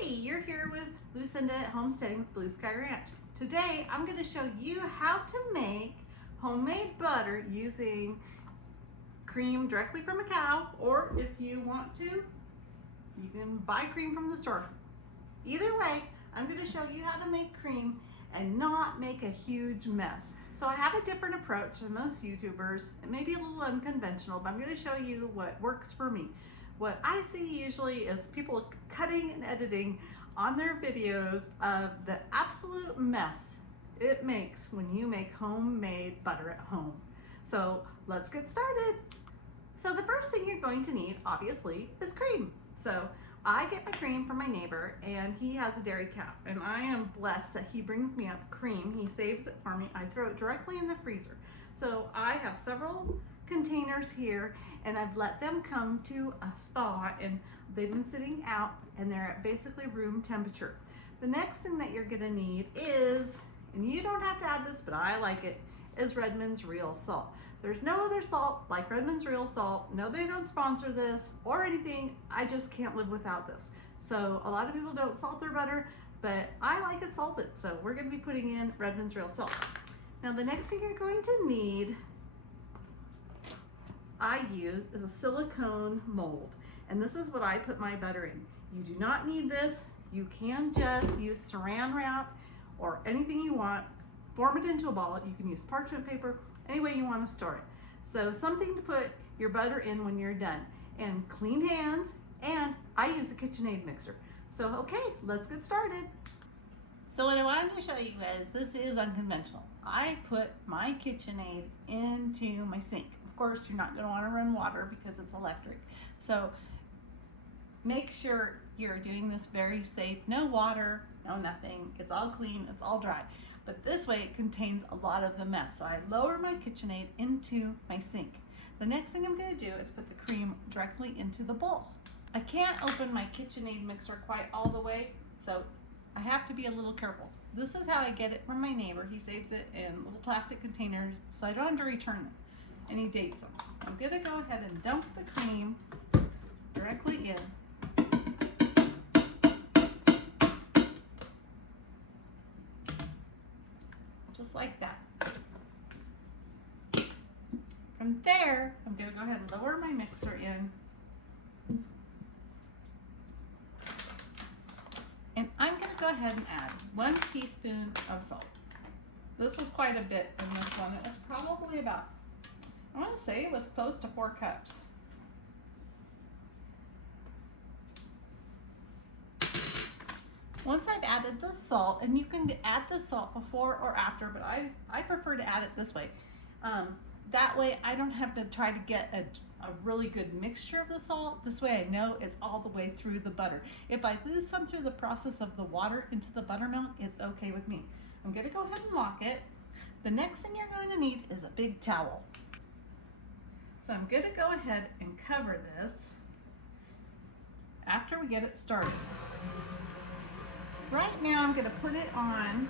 Hi, you're here with Lucinda at Homesteading with Blue Sky Ranch. Today I'm going to show you how to make homemade butter using cream directly from a cow, or if you want to, you can buy cream from the store. Either way, I'm going to show you how to make cream and not make a huge mess. So I have a different approach than most YouTubers. It may be a little unconventional, but I'm going to show you what works for me. What I see usually is people cutting and editing on their videos of the absolute mess it makes when you make homemade butter at home. So let's get started. So the first thing you're going to need, obviously, is cream. So I get my cream from my neighbor, and he has a dairy cow, and I am blessed that he brings me up cream. He saves it for me. I throw it directly in the freezer. So I have several containers here, and I've let them come to a thaw, and they've been sitting out, and they're at basically room temperature. The next thing that you're gonna need is, and you don't have to add this, but I like it, is Redmond's Real Salt. There's no other salt like Redmond's Real Salt. No, they don't sponsor this or anything. I just can't live without this. So a lot of people don't salt their butter, but I like it salted. So we're gonna be putting in Redmond's Real Salt. Now the next thing you're going to need, I use, is a silicone mold. And this is what I put my butter in. You do not need this. You can just use saran wrap or anything you want. Form it into a ball. You can use parchment paper, any way you want to store it. So something to put your butter in when you're done. And clean hands, and I use a KitchenAid mixer. So okay, let's get started. So what I wanted to show you guys, this is unconventional. I put my KitchenAid into my sink. Of course, you're not going to want to run water because it's electric. So make sure you're doing this very safe. No water, no nothing. It's all clean, it's all dry. But this way it contains a lot of the mess. So I lower my KitchenAid into my sink. The next thing I'm going to do is put the cream directly into the bowl. I can't open my KitchenAid mixer quite all the way, so I have to be a little careful. This is how I get it from my neighbor. He saves it in little plastic containers, so I don't have to return them. And he dates them. I'm going to go ahead and dump the cream directly in. Just like that. From there, I'm going to go ahead and lower my mixer in. And I'm going to go ahead and add 1 teaspoon of salt. This was quite a bit in this one. It was probably about, I want to say it was close to 4 cups. Once I've added the salt, and you can add the salt before or after, but I prefer to add it this way. That way I don't have to try to get a really good mixture of the salt. This way I know it's all the way through the butter. If I lose some through the process of the water into the buttermilk, it's okay with me. I'm going to go ahead and lock it. The next thing you're going to need is a big towel. So I'm going to go ahead and cover this after we get it started. Right now I'm going to put it on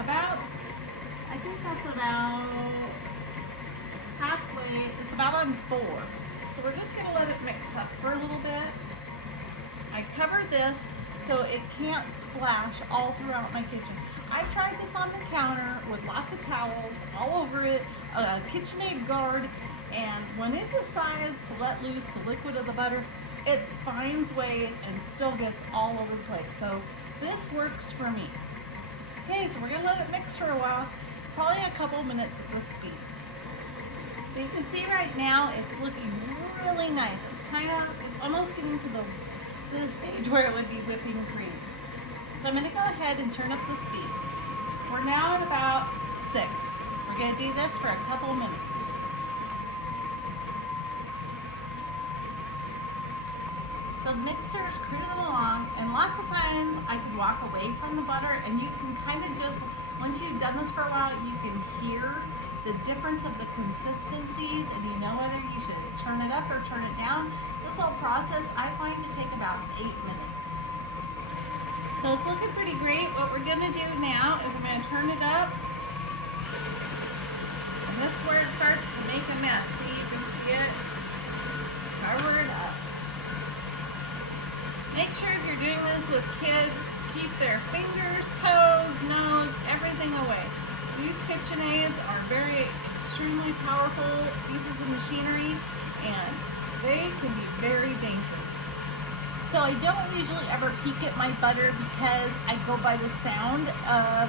about, I think that's about halfway, it's about on 4. So we're just going to let it mix up for a little bit. I covered this so it can't splash all throughout my kitchen. I tried this on the counter with lots of towels all over it, a KitchenAid guard, and when it decides to let loose the liquid of the butter, it finds ways and still gets all over the place. So this works for me. Okay, so we're gonna let it mix for a while, probably a couple minutes at this speed. So you can see right now it's looking really nice. It's almost getting to the stage where it would be whipping cream. So I'm gonna go ahead and turn up the speed. We're now at about 6. We're gonna do this for a couple minutes. So the mixer is cruising along, and lots of times I can walk away from the butter, and you can kind of just, once you've done this for a while, you can hear the difference of the consistencies, and you know whether you should turn it up or turn it down. This whole process I find to take about 8 minutes. So it's looking pretty great. What we're going to do now is I'm going to turn it up, and this is where it starts to make a mess. See, you can see it. Cover it up. Make sure if you're doing this with kids, keep their fingers, toes, nose, everything away. These KitchenAids are very extremely powerful pieces of machinery, and they can be very dangerous. So I don't usually ever peek at my butter because I go by the sound of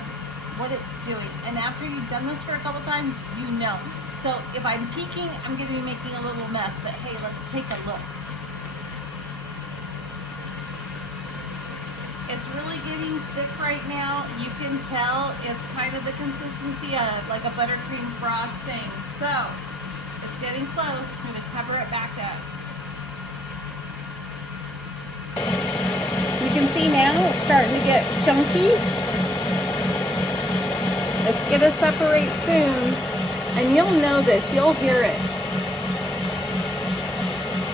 what it's doing. And after you've done this for a couple times, you know. So if I'm peeking, I'm going to be making a little mess. But hey, let's take a look. It's really getting thick right now. You can tell it's kind of the consistency of like a buttercream frosting. So it's getting close. I'm going to cover it back up. You can see now it's starting to get chunky. It's going to separate soon, and you'll know this, you'll hear it.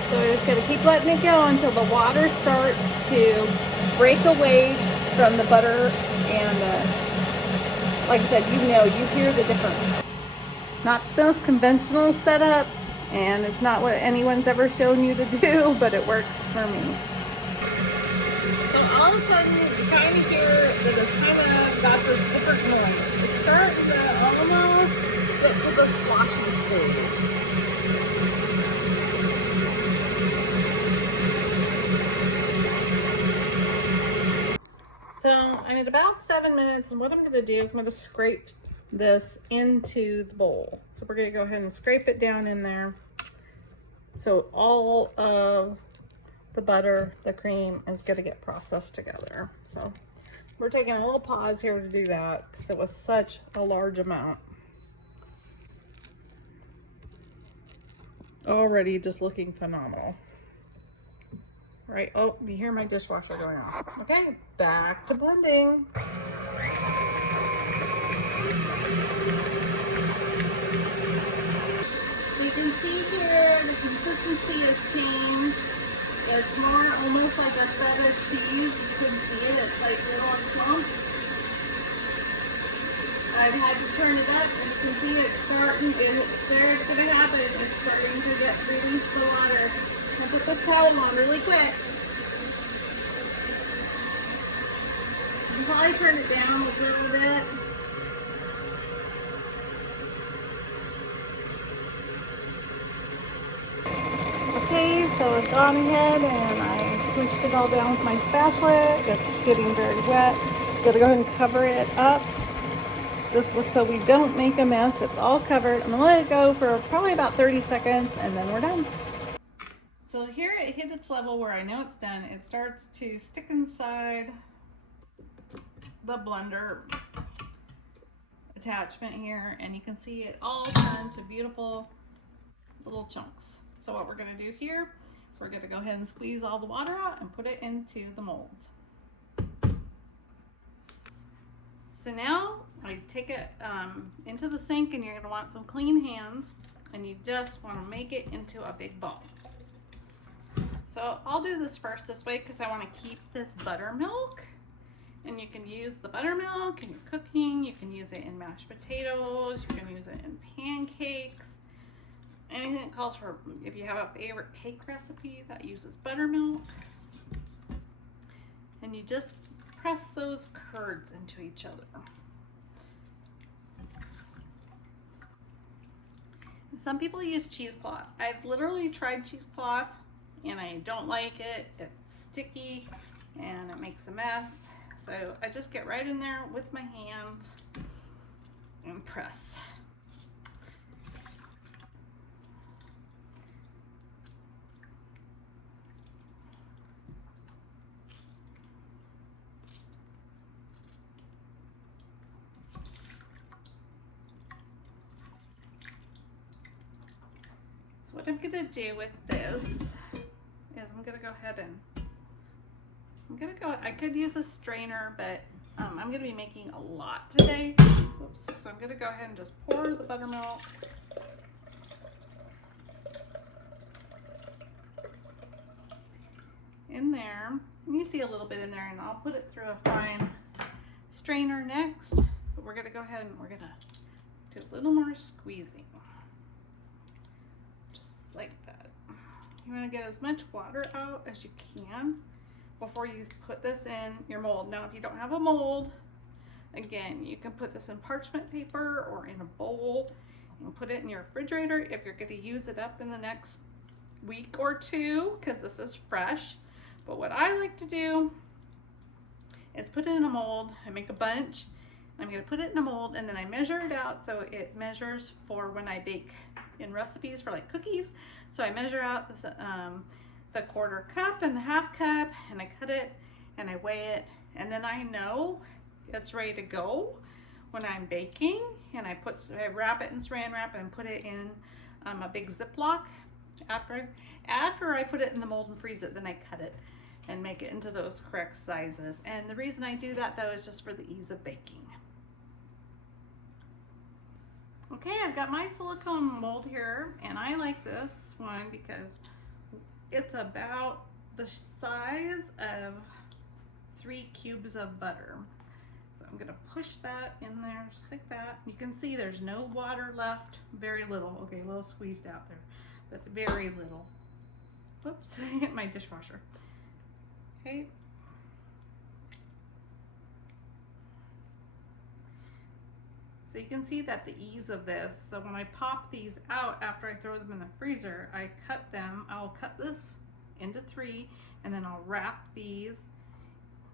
So we're just going to keep letting it go until the water starts to break away from the butter, and like I said, you hear the difference. Not the most conventional setup, and it's not what anyone's ever shown you to do, but it works for me. So all of a sudden, you kind of hear that it's kind of got this different noise. It's starting to almost get to the sloshy stage. So I'm at about 7 minutes, and what I'm going to do is I'm going to scrape this into the bowl. So we're going to go ahead and scrape it down in there. So all of the butter, the cream is going to get processed together. So we're taking a little pause here to do that because it was such a large amount. Already just looking phenomenal. Right, oh, you hear my dishwasher going off. Okay, back to blending. You can see here the consistency has changed. It's more almost like a feta cheese. You can see it, it's like little clumps. I've had to turn it up, and you can see it starting, and it's there, it's gonna happen. It's starting to release the water. I'll put this towel on really quick. You can probably turn it down a little bit. Okay, so I've gone ahead and I pushed it all down with my spatula. It's getting very wet. Gotta go ahead and cover it up. This was so we don't make a mess. It's all covered. I'm gonna let it go for probably about 30 seconds and then we're done. So here it hit its level where I know it's done. It starts to stick inside the blender attachment here, and you can see it all turn to beautiful little chunks. So what we're going to do here, we're going to go ahead and squeeze all the water out and put it into the molds. So now I take it into the sink, and you're going to want some clean hands, and you just want to make it into a big ball. So I'll do this first this way because I want to keep this buttermilk, and you can use the buttermilk in your cooking. You can use it in mashed potatoes. You can use it in pancakes. Anything that calls for, if you have a favorite cake recipe that uses buttermilk. And you just press those curds into each other. Some people use cheesecloth. I've literally tried cheesecloth and I don't like it. It's sticky and it makes a mess. So I just get right in there with my hands and press. So what I'm gonna do with this is I'm gonna go ahead and I could use a strainer, but I'm gonna be making a lot today. Oops. So I'm gonna go ahead and just pour the buttermilk. In there, and you see a little bit in there, and I'll put it through a fine strainer next, but we're gonna go ahead and we're gonna do a little more squeezing. Just like that. You wanna get as much water out as you can before you put this in your mold. Now, if you don't have a mold, again, you can put this in parchment paper or in a bowl and put it in your refrigerator if you're going to use it up in the next week or two, because this is fresh. But what I like to do is put it in a mold. I make a bunch. I'm going to put it in a mold, and then I measure it out so it measures for when I bake in recipes for like cookies. So I measure out the 1/4 cup and the 1/2 cup, and I cut it and I weigh it, and then I know it's ready to go when I'm baking. And I wrap it in saran wrap and put it in a big Ziploc. After I put it in the mold and freeze it, then I cut it and make it into those correct sizes. And the reason I do that though is just for the ease of baking. Okay, I've got my silicone mold here, and I like this one because it's about the size of 3 cubes of butter. So I'm gonna push that in there just like that. You can see there's no water left, very little. Okay, a little squeezed out there. That's very little. Whoops, I hit my dishwasher. Okay. So you can see that the ease of this. So when I pop these out after I throw them in the freezer, I'll cut this into 3, and then I'll wrap these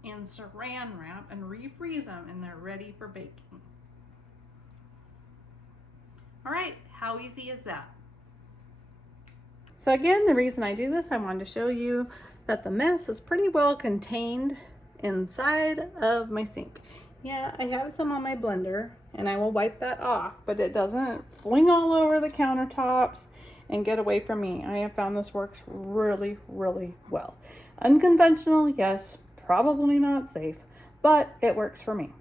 in saran wrap and refreeze them, and they're ready for baking. All right, how easy is that? So again, the reason I do this, I wanted to show you that the mess is pretty well contained inside of my sink. Yeah, I have some on my blender, and I will wipe that off, but it doesn't fling all over the countertops and get away from me. I have found this works really, really well. Unconventional, yes, probably not safe, but it works for me.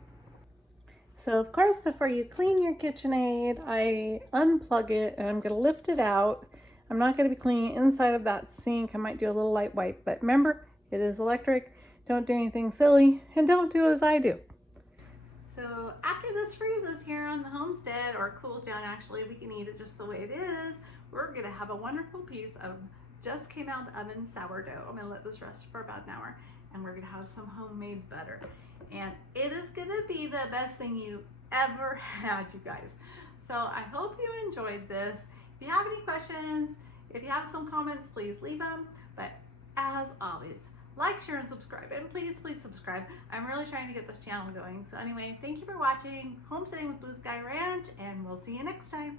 So of course, before you clean your KitchenAid, I unplug it and I'm gonna lift it out. I'm not gonna be cleaning inside of that sink. I might do a little light wipe, but remember, it is electric. Don't do anything silly, and don't do as I do. So after this freezes here on the homestead, or cools down actually, we can eat it just the way it is. We're gonna have a wonderful piece of just came out of the oven sourdough. I'm gonna let this rest for about an hour, and we're gonna have some homemade butter. And it is gonna be the best thing you ever had, you guys. So I hope you enjoyed this. If you have any questions, if you have some comments, please leave them. But as always, like, share, and subscribe. And please, please subscribe. I'm really trying to get this channel going. So anyway, thank you for watching Homesteading with Blue Sky Ranch, and we'll see you next time.